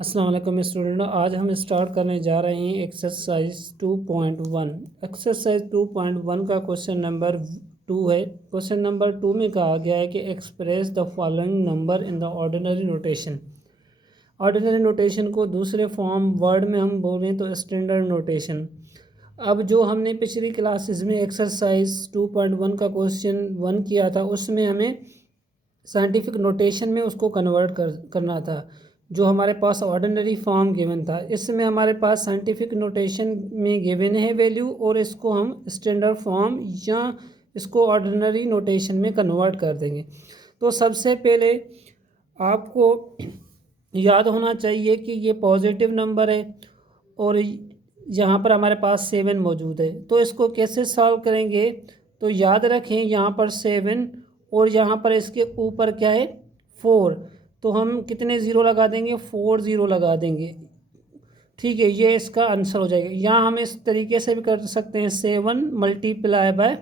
अस्सलाम वालेकुम स्टूडेंट। आज हम स्टार्ट करने जा रहे हैं एक्सरसाइज 2.1। एक्सरसाइज 2.1 का क्वेश्चन नंबर 2 है। क्वेश्चन नंबर 2 में कहा गया है कि express the following number in the ordinary notation. Ordinary notation को दूसरे फॉर्म वर्ड में हम बोलें तो स्टैंडर्ड नोटेशन। अब जो हमने पिछली क्लासेस में एक्सरसाइज 2.1 का क्वेश्चन 1 किया था उसमें हमें साइंटिफिक नोटेशन में उसको कन्वर्ट करना था, जो हमारे पास ऑर्डिनरी फॉर्म गिवन था। इसमें हमारे पास साइंटिफिक नोटेशन में गिवन है वैल्यू, और इसको हम स्टैंडर्ड फॉर्म या इसको ऑर्डिनरी नोटेशन में कन्वर्ट कर देंगे। तो सबसे पहले आपको याद होना चाहिए कि ये पॉजिटिव नंबर है और यहाँ पर हमारे पास 7 मौजूद है। तो इसको कैसे सॉल्व करेंगे? तो याद रखें यहाँ पर 7 और यहाँ पर इसके ऊपर क्या है 4। तो हम कितने ज़ीरो लगा देंगे? 4 ज़ीरो लगा देंगे। ठीक है, ये इसका आंसर हो जाएगा। यहाँ हम इस तरीके से भी कर सकते हैं 7 मल्टीप्लाई बाय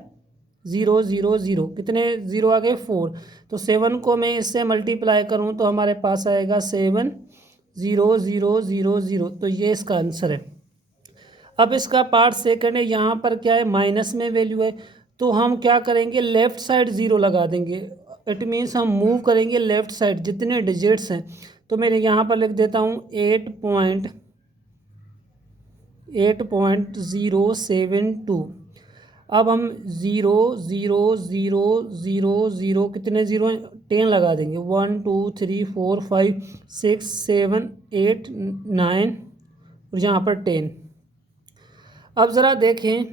0 0 0। कितने ज़ीरो आ गए? 4। तो 7 को मैं इससे मल्टीप्लाई करूँ तो हमारे पास आएगा 7 0 0 0 0। तो ये इसका आंसर है। अब इसका पार्ट सेकंड है, यहाँ पर क्या है माइनस में वैल्यू है, तो हम क्या करेंगे लेफ़्ट साइड ज़ीरो लगा देंगे। इट मीन्स हम मूव करेंगे लेफ़्ट साइड जितने डिजिट्स हैं। तो मेरे यहाँ पर लिख देता हूँ 8.072। अब हम 0 0 0 0 0 कितने ज़ीरो हैं? 10 लगा देंगे। 1 2 3 4 5 6 7 8 9 और यहाँ पर 10। अब ज़रा देखें,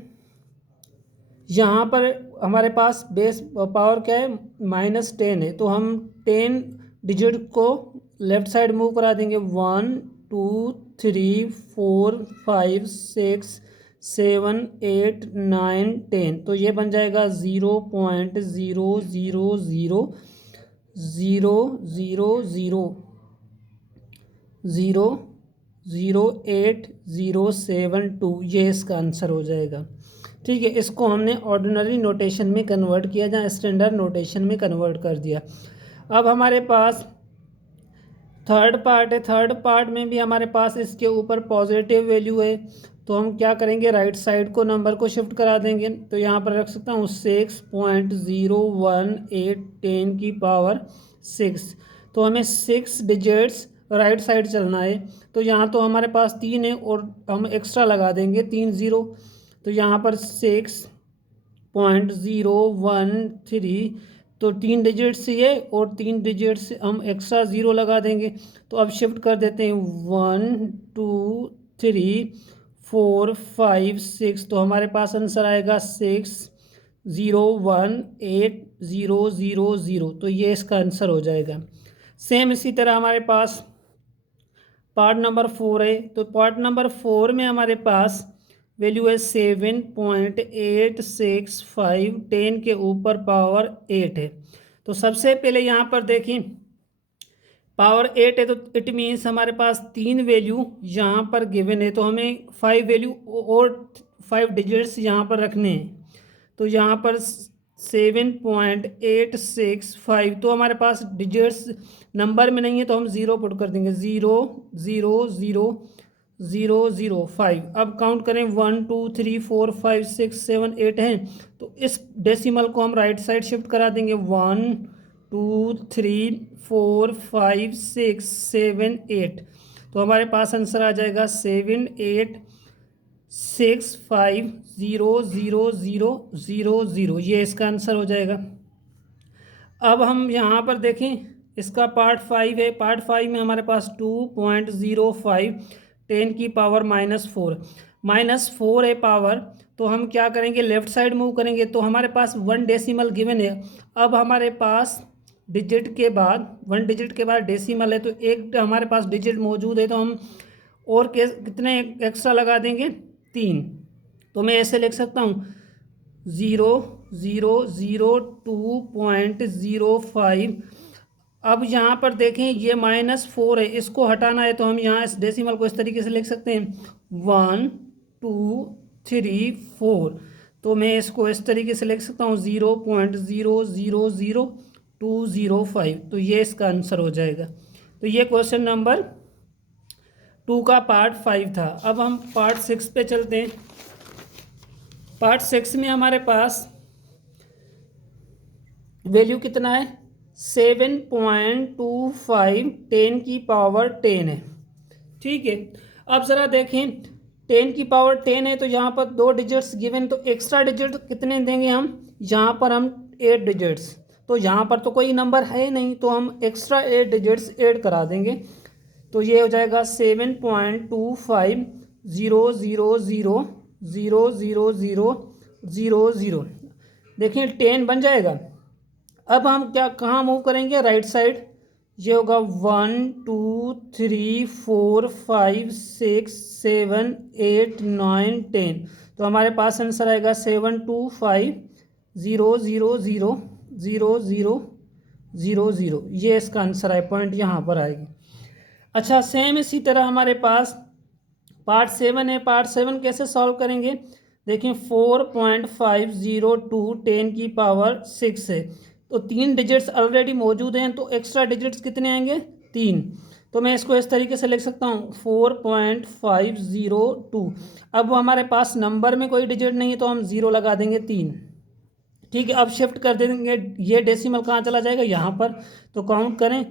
यहाँ पर हमारे पास बेस पावर क्या है? -10 है। तो हम 10 डिजिट को लेफ़्ट साइड मूव करा देंगे। 1 2 3 4 5 6 7 8 9 10। तो ये बन जाएगा 0.00000008072। ये इसका आंसर हो जाएगा। ठीक है, इसको हमने ऑर्डिनरी नोटेशन में कन्वर्ट किया, जहाँ स्टैंडर्ड नोटेशन में कन्वर्ट कर दिया। अब हमारे पास थर्ड पार्ट है। थर्ड पार्ट में भी हमारे पास इसके ऊपर पॉजिटिव वैल्यू है, तो हम क्या करेंगे राइट साइड को नंबर को शिफ्ट करा देंगे। तो यहाँ पर रख सकता हूँ 6.018 की पावर 6। तो हमें 6 डिजिट्स राइट साइड चलना है। तो यहाँ तो हमारे पास 3 है और हम एक्स्ट्रा लगा देंगे 3 ज़ीरो। तो यहाँ पर 6.013, तो 3 डिजिट्स ये और 3 डिजिट्स हम एक्स्ट्रा ज़ीरो लगा देंगे। तो अब शिफ्ट कर देते हैं 1 2 3 4 5 6। तो हमारे पास आंसर आएगा 6018000। तो ये इसका आंसर हो जाएगा। सेम इसी तरह हमारे पास पार्ट नंबर 4 है। तो पार्ट नंबर 4 में हमारे पास वैल्यू है 7.865। 10 के ऊपर पावर 8 है। तो सबसे पहले यहाँ पर देखें पावर 8 है, तो इट मीन्स हमारे पास 3 वैल्यू यहाँ पर गिवन है। तो हमें 5 वैल्यू और 5 डिजिट्स यहाँ पर रखने हैं। तो यहाँ पर 7.865, तो हमारे पास डिजिट्स नंबर में नहीं है, तो हम ज़ीरो पुट कर देंगे। 0 0 0 0 0 5। अब काउंट करें 1 2 3 4 5 6 7 8 हैं। तो इस डेसिमल को हम राइट साइड शिफ्ट करा देंगे। 1 2 3 4 5 6 7 8। तो हमारे पास आंसर आ जाएगा 786500000। ये इसका आंसर हो जाएगा। अब हम यहाँ पर देखें इसका पार्ट 5 है। पार्ट 5 में हमारे पास 2.05 10 की पावर -4 है पावर। तो हम क्या करेंगे लेफ़्ट साइड मूव करेंगे। तो हमारे पास 1 डेसिमल गिवन है। अब हमारे पास 1 डिजिट के बाद डेसिमल है, तो एक हमारे पास डिजिट मौजूद है, तो हम और कितने एक्स्ट्रा लगा देंगे? 3। तो मैं ऐसे लिख सकता हूँ 0.002.05। अब यहाँ पर देखें ये -4 है, इसको हटाना है, तो हम यहाँ इस डेसिमल को इस तरीके से लिख सकते हैं 1 2 3 4। तो मैं इसको इस तरीके से लिख सकता हूँ 0.000205। तो ये इसका आंसर हो जाएगा। तो ये क्वेश्चन नंबर 2 का पार्ट 5 था। अब हम पार्ट 6 पे चलते हैं। पार्ट 6 में हमारे पास वैल्यू कितना है, 7.25 10 है। ठीक है, अब ज़रा देखें, 10 है तो यहाँ पर 2 डिजिट्स गिवन, तो एक्स्ट्रा डिजिट कितने देंगे हम, यहाँ पर हम 8 डिजिट्स, तो यहाँ पर तो कोई नंबर है नहीं, तो हम एक्स्ट्रा 8 डिजिट्स ऐड करा देंगे। तो ये हो जाएगा 7.25 0 0 0 0 0 0 0। देखिए 10 बन जाएगा। अब हम क्या कहाँ मूव करेंगे, राइट साइड। ये होगा 1 2 3 4 5 6 7 8 9 10। तो हमारे पास आंसर आएगा 725 0 0 0 0 0 0। ये इसका आंसर है, पॉइंट यहाँ पर आएगी। अच्छा, सेम इसी तरह हमारे पास पार्ट 7 है। पार्ट 7 कैसे सॉल्व करेंगे, देखिए 4.502 10 की पावर 6 है, तो 3 डिजिट्स ऑलरेडी मौजूद हैं, तो एक्स्ट्रा डिजिट्स कितने आएंगे, 3। तो मैं इसको इस तरीके से लिख सकता हूँ 4.502। अब हमारे पास नंबर में कोई डिजिट नहीं है तो हम 0 लगा देंगे 3। ठीक है, अब शिफ्ट कर देंगे, ये डेसिमल कहाँ चला जाएगा, यहाँ पर। तो काउंट करें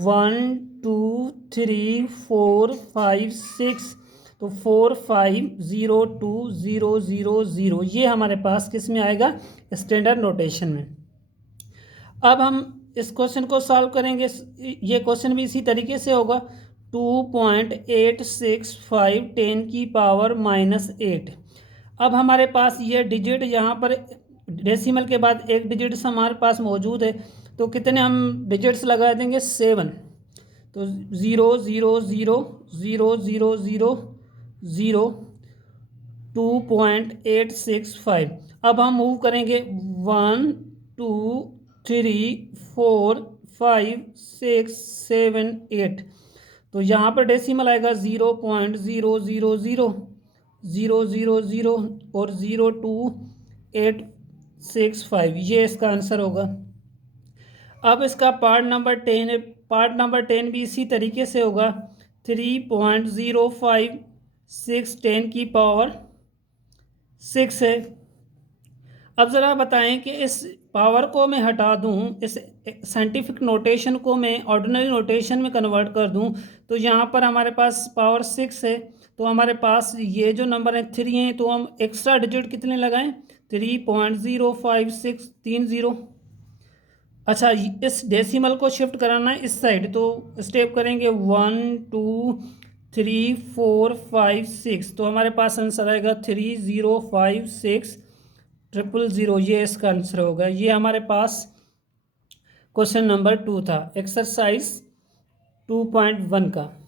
1 2 3 4 5 6, तो 4 5 0 2 0 0 0। ये हमारे पास किस में आएगा, स्टैंडर्ड नोटेशन में। अब हम इस क्वेश्चन को सॉल्व करेंगे। ये क्वेश्चन भी इसी तरीके से होगा, 2.865 10 की पावर-8। अब हमारे पास ये डिजिट यहाँ पर डेसिमल के बाद एक डिजिट हमारे पास मौजूद है, तो कितने हम डिजिट्स लगा देंगे, 7। तो 0 0 0 0 0 0 0 2.865। अब हम मूव करेंगे 1 2 3 4 5 6 7 8। तो यहाँ पर डेसिमल आएगा 0.000 000 और 0.2865। ये इसका आंसर होगा। अब इसका पार्ट नंबर 10 है। पार्ट नंबर 10 भी इसी तरीके से होगा, 3.056 10 की पावर 6 है। अब ज़रा बताएं कि इस पावर को मैं हटा दूं, इस साइंटिफिक नोटेशन को मैं ऑर्डिनरी नोटेशन में कन्वर्ट कर दूं, तो यहाँ पर हमारे पास पावर 6 है, तो हमारे पास ये जो नंबर है 3 हैं, तो हम एक्स्ट्रा डिजिट कितने लगाएं, 3.05630। अच्छा, इस डेसिमल को शिफ्ट कराना है इस साइड, तो स्टेप करेंगे 1 2 3 4 5 6। तो हमारे पास आंसर आएगा 3056000। ये इसका आंसर होगा। ये हमारे पास क्वेश्चन नंबर 2 था, एक्सरसाइज 2.1 का।